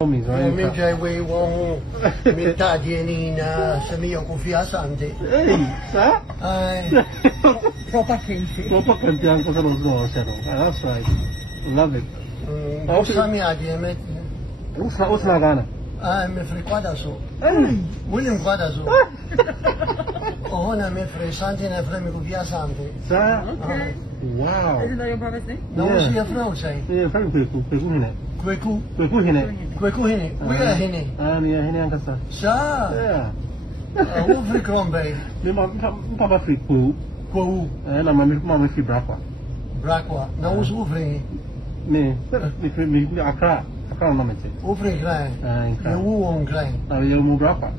Mentre avevo metà di se mio confia sante. Sa? Proprio che. Proprio cantiamo cosa lo so, that's right. Love it. Cosa mi ha di me? Usna gana. Me frequenta su. William guarda su. Oh, na me fresante na frame confia sante. Sa? Okay. Wow. Isn't that your brother's name? Non si affrau sai. Fai kweku hine. Kweku Hine. hini. Wira hini. Ni hine ang kasa. Sa. Yeah. Hoe frequent bij? Ni papa free ku. Kwau. Na mama free brakwa. Brakwa. Nou is oefening. Ni Accra na mete. Oefening klein. Incra. Je woon klein. Je mu brakwa.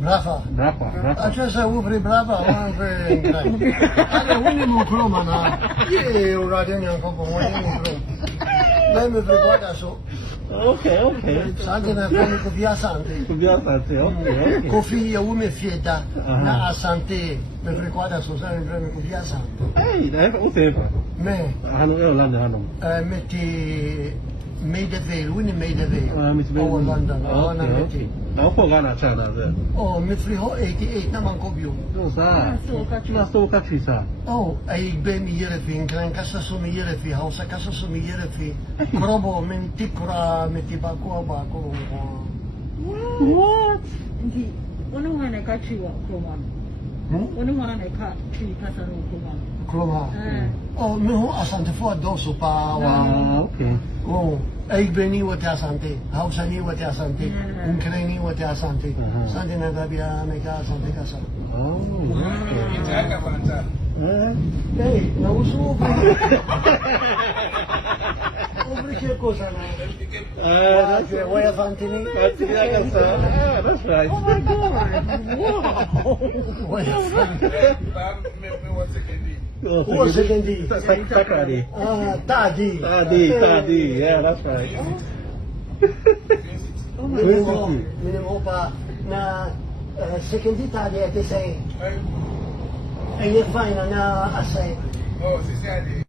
Brava. Als je zou over brava, oefening klein. Alle honden moet kloppen na. Je raad in je kop, hoor je niet kloppen. Nee, me frequenta zo. Okay. Sante na frame confia sante. Kubiasante, okay. Koffie, je me fieta. Na asante. Me frequenta zo, zijn frame confia sante. Hey, daar heb ik ook even. Me. Hano Irlande hano. Met die medewerker, hoe niet medewerker? Met Oh, London. Oh, na met okay. die. Nou voor Ghana China ze. Oh, met vliegen eet na man kopje. Zo sa. Na sto kachi sa. Oh, ik ben hier even klein kassa zo hier even, house kassa zo hier even. Krobo, men tikra, met die bako. What? Nti, ono wana kachi wa kroman. Ono wana na kachi kasa no kroman. Kroma. Oh, me ho asante voor doso pa. Okay. Oh, ik ben niet wat asante. House niet wat asante. Ukraine niet wat asante. Sante na dabia me asante kassa. Oh. Hey, nou zo over. Over che cosa na? Vuoi avantini? That's right. Oh my god! Wow! Vuoi avantini? Oh, Who was second D? Takadi. Tadi. Tadi. Yeah, that's right. Oh my god! Minimo pa na second D tadi at the same. E gli fai na assai. Oh, si siede.